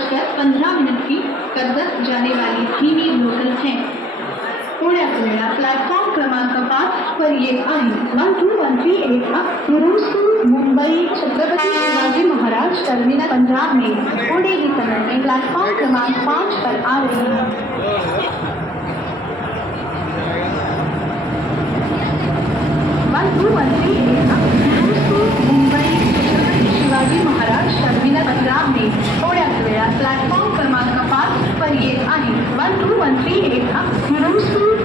7:15 की कर्जत जाने वाली धीमी लोकल है। पुण्यात वेळा प्लॅटफॉर्म क्रमांक 5 पर येत आहे 12138 मुरुड मुंबई छत्रपति शिवाजी महाराज टर्मिनल पंजाब में पुणे की समय में प्लेटफॉर्म क्रमांक 5 पर आ रही है। 12138 मुंबई छत्रपति शिवाजी महाराज टर्मिनल पंजाब में पुण्यात वेळा प्लॅटफॉर्म क्रमांक 5 पर येत आहे 12138 मुरुड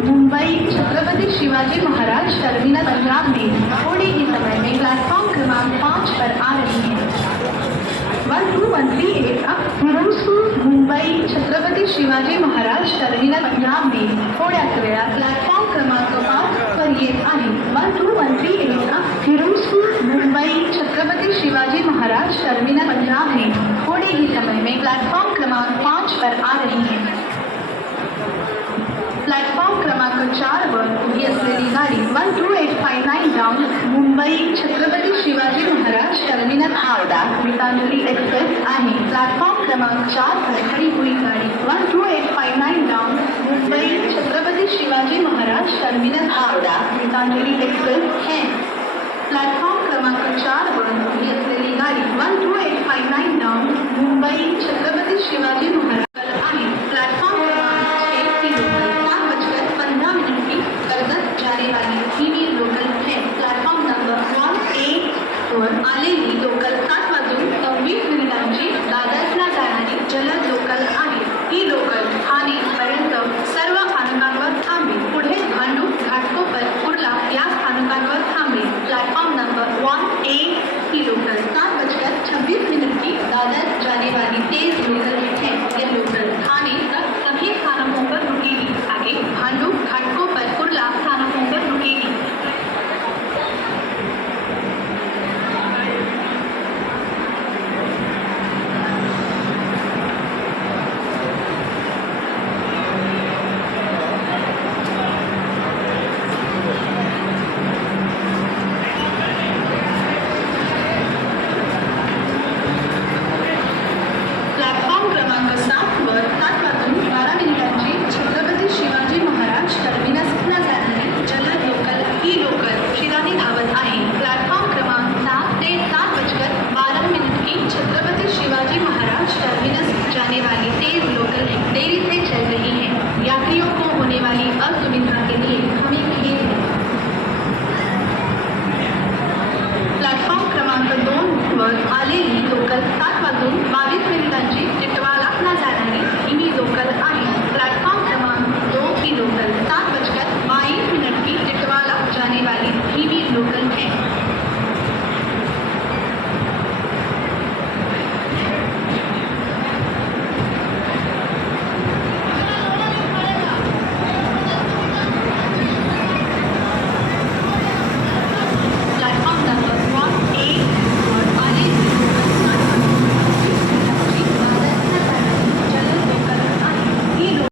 मुंबई छत्रपति शिवाजी महाराज टर्मिनल पंजाब में पुणे की समय में प्लेटफॉर्म क्रमांक 5 पर आ रही है। 12138 मुरुड मुंबई छत्रपति शिवाजी महाराज टर्मिनल पंजाब में पुण्यात वेळा प्लॅटफॉर्म क्रमांक 5 पर येत आहे 12138 मुरुड मुंबई छत्रपति शिवाजी महाराज टर्मिनल पंजाब में पुणे की समय में प्लेटफॉर्म क्रमांक 5 पर आ रही है। प्लॅटफॉर्म क्रमांक 4 वर उभी असलेली गाडी 12859 down Mumbai Chhatrapati Shivaji Maharaj terminal Howrah Gitanjali express आहे। प्लॅटफॉर्म क्रमांक 4 पर खड़ी हुई गाड़ी 12859 down Mumbai Chhatrapati Shivaji Maharaj terminal Howrah Gitanjali express है। प्लॅटफॉर्म क्रमांक 4 वर उभी असलेली गाडी 12859 डाऊन मुंबई छत्रपति शिवाजी महाराज